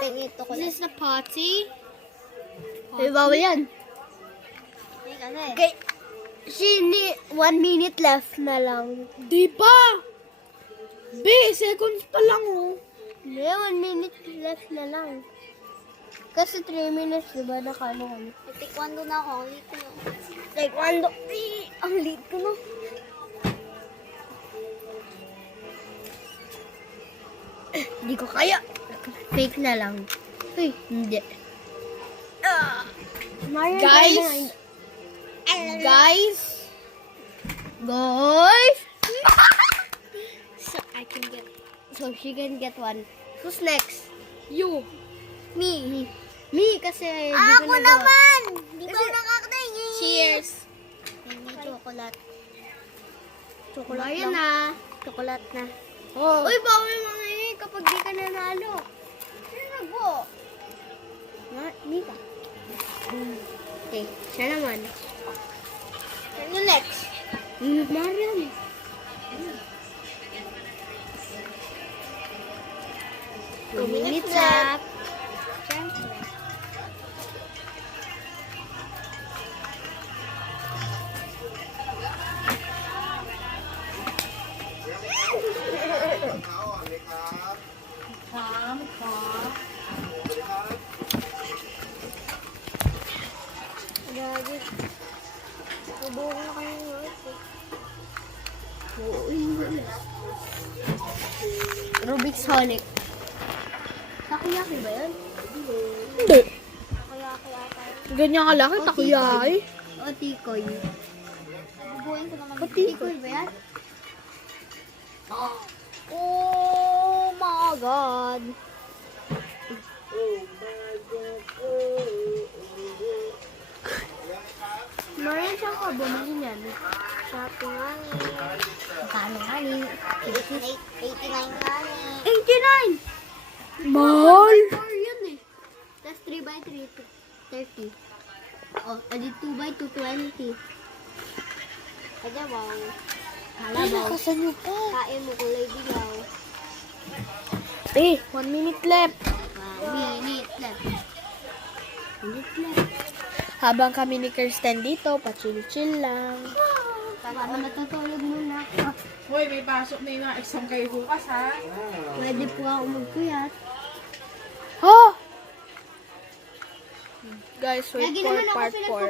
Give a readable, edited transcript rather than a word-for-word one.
Pinito ko. Is this the potty? May bawal yan. Okay. Shini, 1 minute left na lang. Di pa! Be, seconds pa lang oh. Hindi, 1 minute left na lang. Kasi 3 minutes, diba, nakano kami? Taekwondo na ako. Ulit ko na. Taekwondo. Ang late ko na. Hindi ko kaya. Fake na lang. Uy, hindi. Guys? Guys? Guys! So I can get... So, she can get one. Who's next? You. Me. Me, kasi di ko Ako nagawa. naman! Di ba nakakatingin? Cheers. May chocolate. Chocolate Ayan lang. na. Chocolate na. Oh. Uy, bawal mga kapag di ka nanalo. Sino po? Me ka. Okay, siya naman. Ano next? Mariam. Two minutes left. Siyempre. Grabe. Nabuo na kayo ng work eh. Rubik's Holic. Takoyaki ba yan? Hindi. Kaya tayo. Ganyan kalaki, takuyay. O tikoy? Bubuhin ko naman. Tikoy ba yan? Oh my God. Mariam, saan ka bumili yan? Shopping nga ni. Kano nga ni? 89 nga ni. 89! Mahal. 4 yun eh. That's 3 by 3, 30. Oh, adi 2 by 2, 20. Kaya wow. Halabaw. nyo pa. Kain mo kulay dilaw. 1 minute left. Minute left. Minute left. Habang kami ni Kirsten dito, pa-chill-chill lang. Para matutulog muna ako. Hoy, may pasok na yung exam kayo bukas, ha? Pwede po ako magkuyat. Oh! Guys, wait Lagi for naman ako part 4.